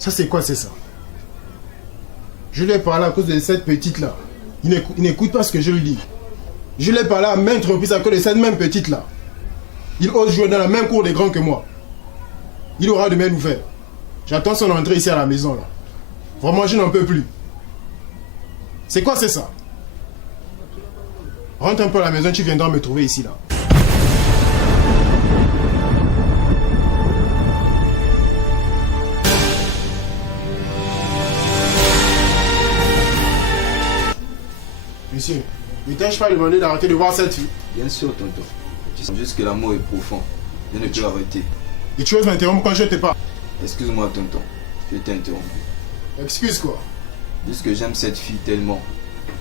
Ça c'est quoi, c'est ça? Je lui ai parlé à cause de cette petite-là. Il n'écoute pas ce que je lui dis. Je lui ai parlé à maintes reprises à cause de cette même petite-là. Il ose jouer dans la même cour des grands que moi. Il aura de mes nouvelles. J'attends son entrée ici à la maison, là. Vraiment, je n'en peux plus. C'est quoi, c'est ça? Rentre un peu à la maison, tu viendras me trouver ici, là. Monsieur, ne t'ai-je pas demandé d'arrêter de voir cette fille? Bien sûr, tonton. Tu sens juste que l'amour est profond. Je ne peux arrêter. Et tu oses m'interrompre quand je te parle? Excuse-moi, tonton. Je t'ai interrompu. Excuse quoi? Juste que j'aime cette fille tellement.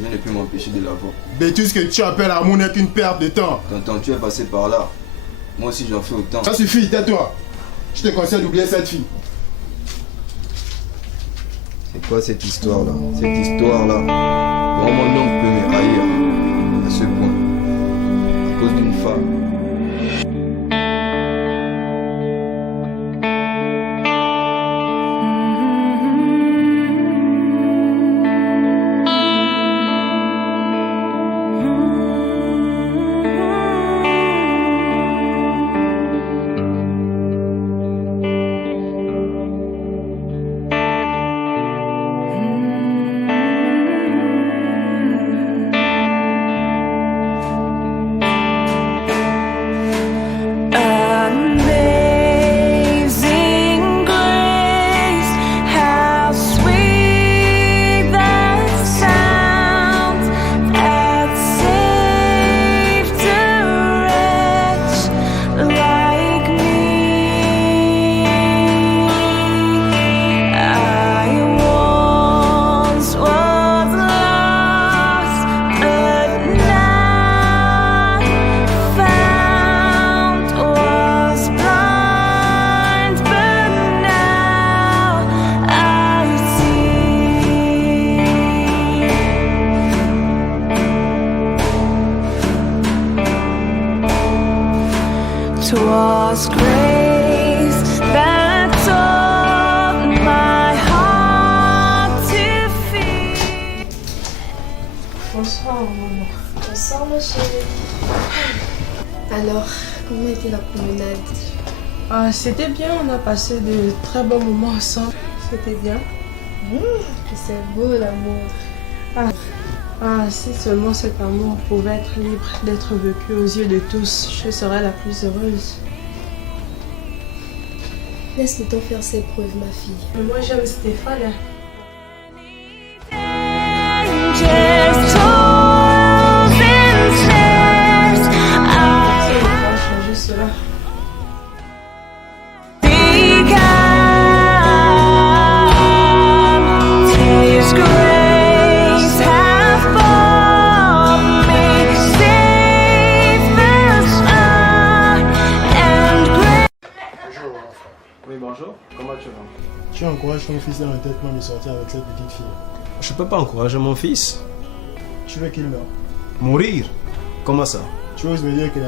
Je ne peux m'empêcher de la voir. Mais tout ce que tu appelles amour n'est qu'une perte de temps. Tonton, tu es passé par là. Moi aussi, j'en fais autant. Ça suffit, tais-toi. Je te conseille d'oublier cette fille. C'est quoi cette histoire-là? Cette histoire-là, comment mon oncle peut me haïr à ce point? À cause d'une femme. Twas grace that taught my heart to feel. Bonsoir, maman. Bonsoir, ma chérie. Alors, comment était la promenade? Ah, c'était bien, on a passé de très bons moments ensemble. C'était bien. C'est beau, l'amour. Si seulement cet amour pouvait être libre d'être vécu aux yeux de tous, je serais la plus heureuse. Laisse-le temps faire ses preuves, ma fille. Mais moi, j'aime Stéphane. Just toils and snares. Ça ne va pas changer cela. His grace hath bought me safe thus far and great. Bonjour. Oui, bonjour. Comment tu vas? Tu encourages ton fils dans l'entêtement de sortir avec cette petite fille. Je peux pas encourager mon fils. Tu veux qu'il meure? Mourir? Comment ça? Tu oses me dire que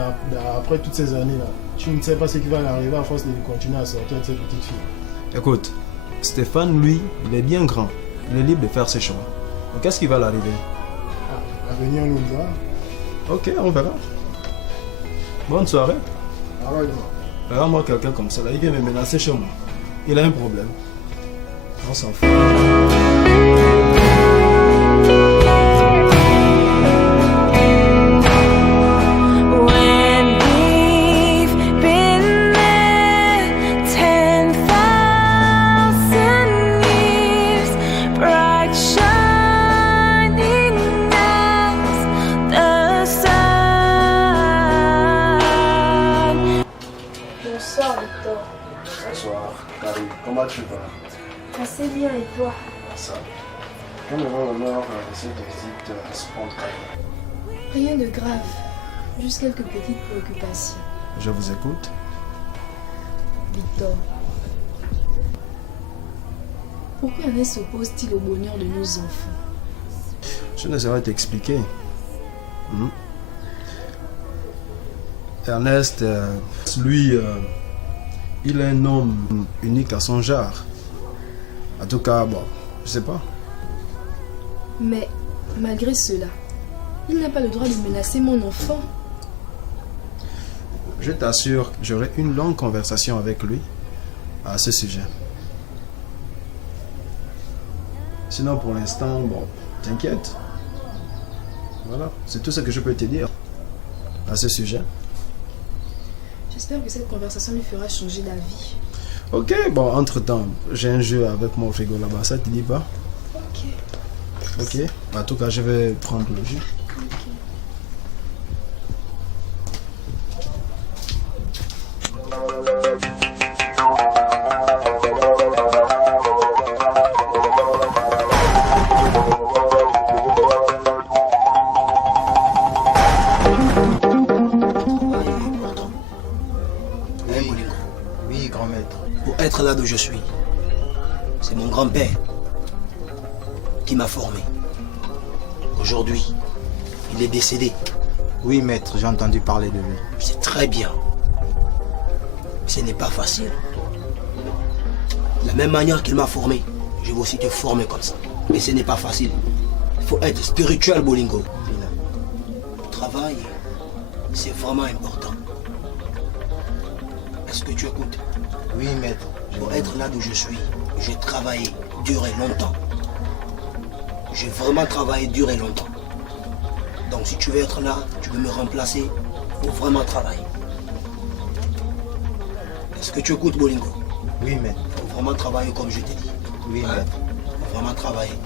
après toutes ces années-là, tu ne sais pas ce qui va arriver à force de continuer à sortir avec cette petite fille. Écoute, Stéphane, lui, il est bien grand. Il est libre de faire ses choix. Donc, qu'est-ce qui va l'arriver? L'avenir nous le dira. Ok, on verra. Bonne soirée. Arrête-moi. Regarde-moi quelqu'un comme ça, là, il vient me menacer chez moi. Il a un problème. On s'en fout. When we've been there 10,000 years, bright shining as the sun. Bonsoir, Victor. Bonsoir, Carrie. Comment tu vas? Assez bien, et toi? Ça. Je me rends l'honneur de cette visite spontanée. Rien de grave. Juste quelques petites préoccupations. Je vous écoute. Victor. Pourquoi Ernest s'oppose-t-il au bonheur de nos enfants? Je ne saurais t'expliquer. Ernest, lui, il est un homme unique à son genre. En tout cas, bon, je sais pas. Mais malgré cela, il n'a pas le droit de menacer mon enfant. Je t'assure, j'aurai une longue conversation avec lui à ce sujet. Sinon, pour l'instant, bon, t'inquiète. Voilà, c'est tout ce que je peux te dire à ce sujet. J'espère que cette conversation lui fera changer d'avis. Ok, bon, entre-temps, j'ai un jeu avec mon frigo là-bas, ça te dit pas? Ok. Ok, en tout cas, je vais prendre le jus. Oui, grand maître. Pour être là d'où je suis, c'est mon grand-père qui m'a formé. Aujourd'hui, il est décédé. Oui, maître, j'ai entendu parler de lui. C'est très bien. Ce n'est pas facile. De la même manière qu'il m'a formé, je vais aussi te former comme ça. Mais ce n'est pas facile. Il faut être spirituel, Bolingo. Le travail, c'est vraiment important. Est-ce que tu écoutes? Oui, maître. Pour être là d'où je suis, j'ai travaillé dur et longtemps. J'ai vraiment travaillé dur et longtemps. Donc si tu veux être là, tu veux me remplacer, il faut vraiment travailler. Est-ce que tu écoutes, Bolingo? Oui, maître. Il faut vraiment travailler comme je t'ai dit. Oui, maître. Il faut vraiment travailler.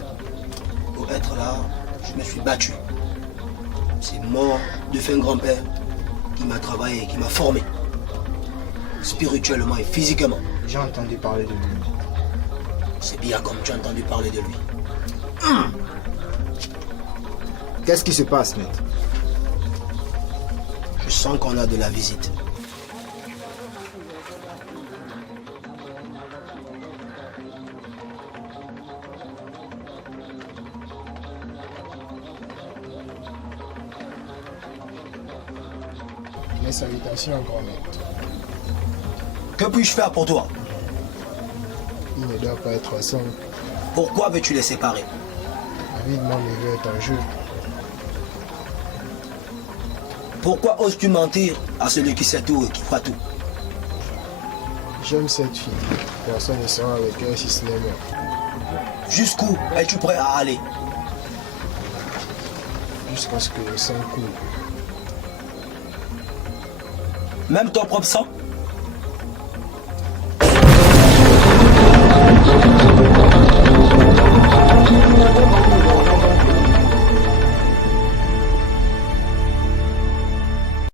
Pour être là, je me suis battu. C'est mon défunt grand-père qui m'a travaillé, qui m'a formé. Spirituellement et physiquement. J'ai entendu parler de lui. C'est bien comme tu as entendu parler de lui. Qu'est-ce qui se passe, maître? Je sens qu'on a de la visite. Mes salutations, grand maître. Que puis-je faire pour toi? Il ne doit pas être ensemble. Pourquoi veux-tu les séparer? La vie de mon neveu est en jeu. Pourquoi oses-tu mentir à celui qui sait tout et qui croit tout? J'aime cette fille. Personne ne sera avec elle si ce n'est moi. Jusqu'où es-tu prêt à aller? Jusqu'à ce que le sang coule. Même ton propre sang?